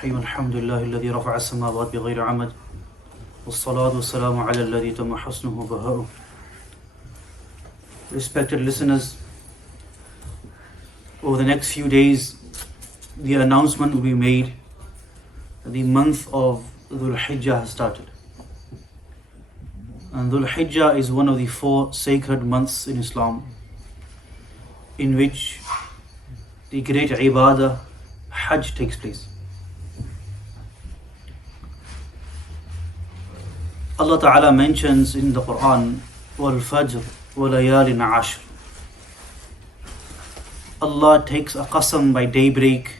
الرحيم الحمد لله الذي رفع السماوات بغير عمد والصلاة والسلام على الذي تم حسنه وبهاؤه. Respected listeners, over the next few days the announcement will be made that the month of Zhul-Hijjah has started. And Zhul-Hijjah is one of the 4 sacred months in Islam in which the great ibadah Hajj takes place. Allah Ta'ala mentions in the Quran, وَالْفَجْرِ وَلَيَالٍ عَشْرٍ. Allah takes a qasam by daybreak,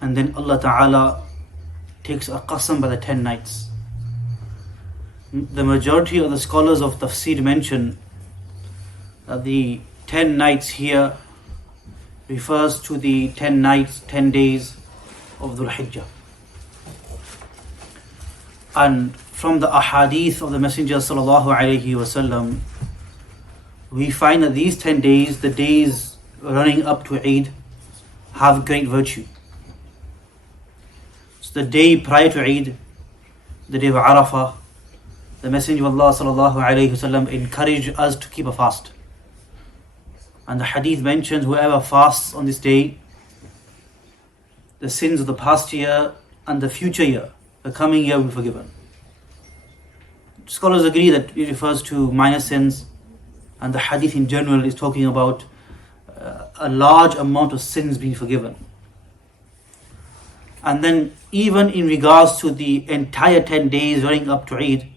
and then Allah Ta'ala takes a qasam by the 10 nights. The majority of the scholars of tafsir mention that the 10 nights here refers to the 10 nights, 10 days of Dhul-Hijjah. And from the ahadith of the Messenger sallallahu alaihi wasallam, we find that these 10 days, the days running up to Eid, have great virtue. So the day prior to Eid, the day of Arafah, the Messenger of Allah sallallahu alaihi wasallam encouraged us to keep a fast. And the hadith mentions whoever fasts on this day, the sins of the past year and the future year, the coming year, will be forgiven. Scholars agree that it refers to minor sins, and the hadith in general is talking about a large amount of sins being forgiven. And then even in regards to the entire 10 days running up to Eid,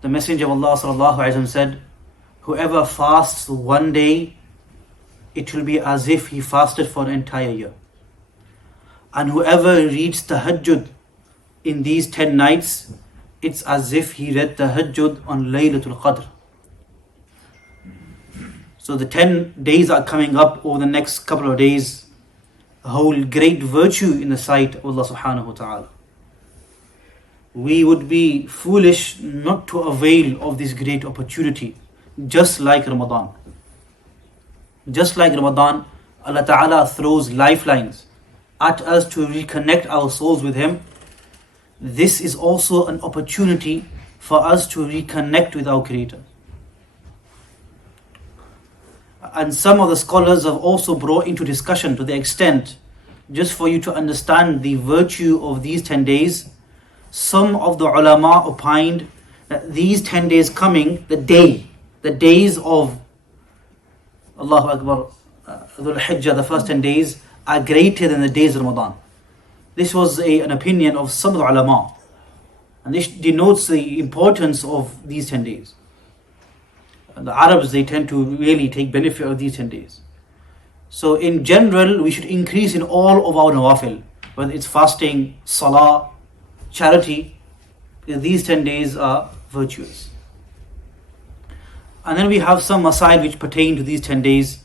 the Messenger of Allah sallallahu alaihi wasallam said, whoever fasts one day, it will be as if he fasted for an entire year. And whoever reads tahajjud in these 10 nights, it's as if he read tahajjud on Laylatul Qadr. So the 10 days are coming up over the next couple of days, hold great virtue in the sight of Allah subhanahu wa ta'ala. We would be foolish not to avail of this great opportunity, just like Ramadan. Just like Ramadan, Allah Ta'ala throws lifelines at us to reconnect our souls with Him. This is also an opportunity for us to reconnect with our Creator. And some of the scholars have also brought into discussion to the extent, just for you to understand the virtue of these 10 days, some of the ulama opined that these 10 days coming, the days of Allahu Akbar, Dhul-Hijjah, the first 10 days, are greater than the days of Ramadan. This was an opinion of some of the ulama. And this denotes the importance of these 10 days. The Arabs, they tend to really take benefit of these 10 days. So in general, we should increase in all of our nawafil, whether it's fasting, salah, charity. These 10 days are virtuous. And then we have some masail which pertain to these 10 days.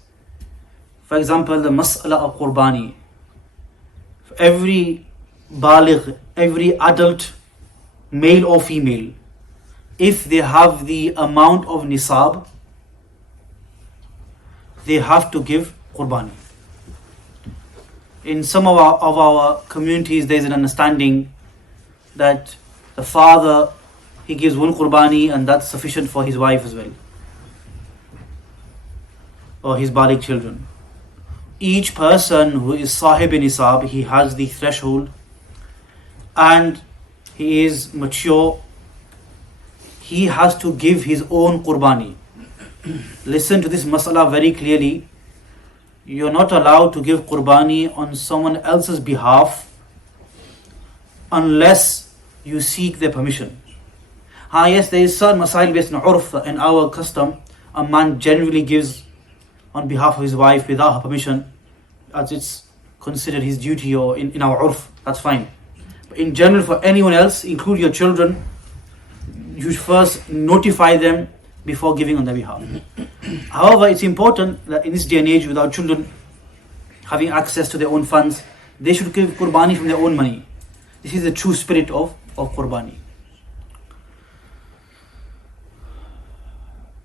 For example, the mas'ala of qurbani. Every baligh, every adult, male or female, if they have the amount of nisab, they have to give qurbani. In some of our communities, there is an understanding that the father, he gives one qurbani and that's sufficient for his wife as well, or his baligh children. Each person who is sahib nisab, he has the threshold and he is mature, he has to give his own qurbani. Listen to this masala very clearly. You're not allowed to give qurbani on someone else's behalf unless you seek their permission. Yes, there is certain masail based on urf. In our custom, a man generally gives on behalf of his wife without her permission, as it's considered his duty, or in our urf, that's fine. But in general, for anyone else, include your children, you should first notify them before giving on their behalf. However, it's important that in this day and age, without children having access to their own funds, they should give qurbani from their own money. This is the true spirit of qurbani.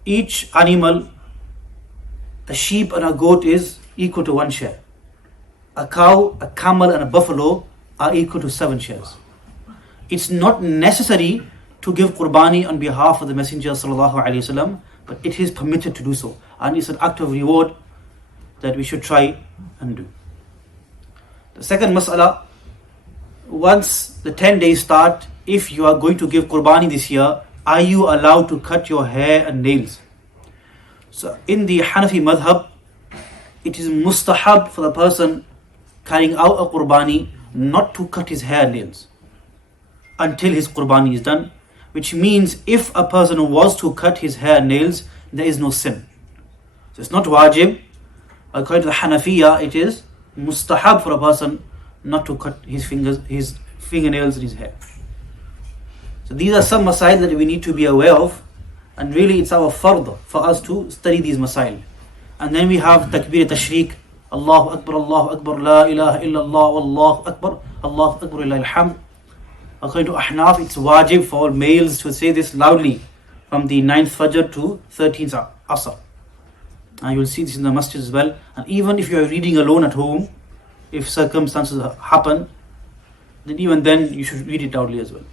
Each animal, a sheep and a goat, is equal to one share. A cow, a camel and a buffalo are equal to 7 shares. It's not necessary to give qurbani on behalf of the Messenger sallallahu alaihi wasallam, but it is permitted to do so, and it's an act of reward that we should try and do. The second mas'ala, once the 10 days start, if you are going to give qurbani this year, are you allowed to cut your hair and nails? So in the Hanafi madhab, it is mustahab for the person carrying out a qurbani not to cut his hair and nails until his qurbani is done, which means if a person was to cut his hair and nails, there is no sin. So it's not wajib. According to the Hanafiya, it is mustahab for a person not to cut his fingernails and his hair. So these are some masail that we need to be aware of, and really it's our fard for us to study these masail. And then we have takbir tashriq, Allahu Akbar, la ilaha illallah, Allahu Akbar, lillahi alhamd. According to Ahnaf, it's wajib for all males to say this loudly from the 9th Fajr to 13th Asr. And you will see this in the masjid as well. And even if you are reading alone at home, if circumstances happen, then even then you should read it loudly as well.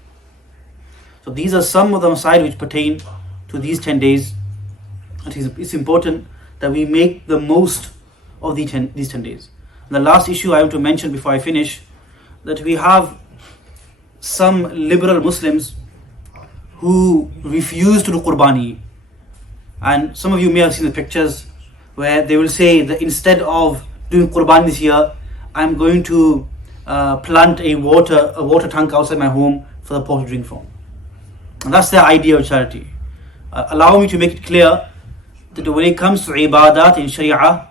So these are some of the masail which pertain to these 10 days. It's important that we make the most of these 10 days. And the last issue I want to mention before I finish, that we have some liberal Muslims who refuse to do qurbani. And some of you may have seen the pictures where they will say that instead of doing qurbani this year, I'm going to plant a water tank outside my home for the poor to drink from. And that's their idea of charity. Allow me to make it clear that when it comes to ibadat in Sharia,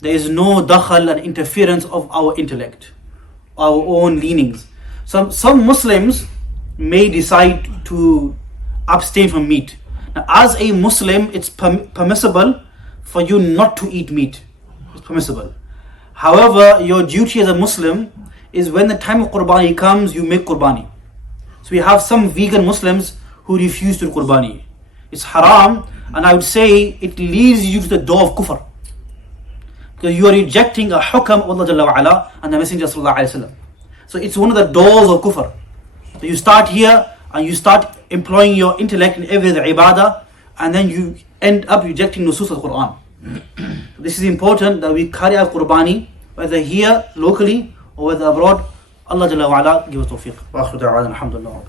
there is no dakhal and interference of our intellect, our own leanings. Some Muslims may decide to abstain from meat. Now, as a Muslim, it's permissible for you not to eat meat. It's permissible. However, your duty as a Muslim is when the time of qurbani comes, you make qurbani. So we have some vegan Muslims who refuse to do qurbani. It's haram, and I would say it leads you to the door of kufr, because you are rejecting a hukam of Allah Jalla wa Ala and the Messenger sallallahu alaihi wasallam. So it's one of the doors of kufr. So you start here and you start employing your intellect in every ibadah, and then you end up rejecting nusus of the Quran. This is important that we carry out qurbani, whether here locally or whether abroad. Allah Jalla wa Ala give us tawfiq. Wa akhiru da'wana alhamdulillah.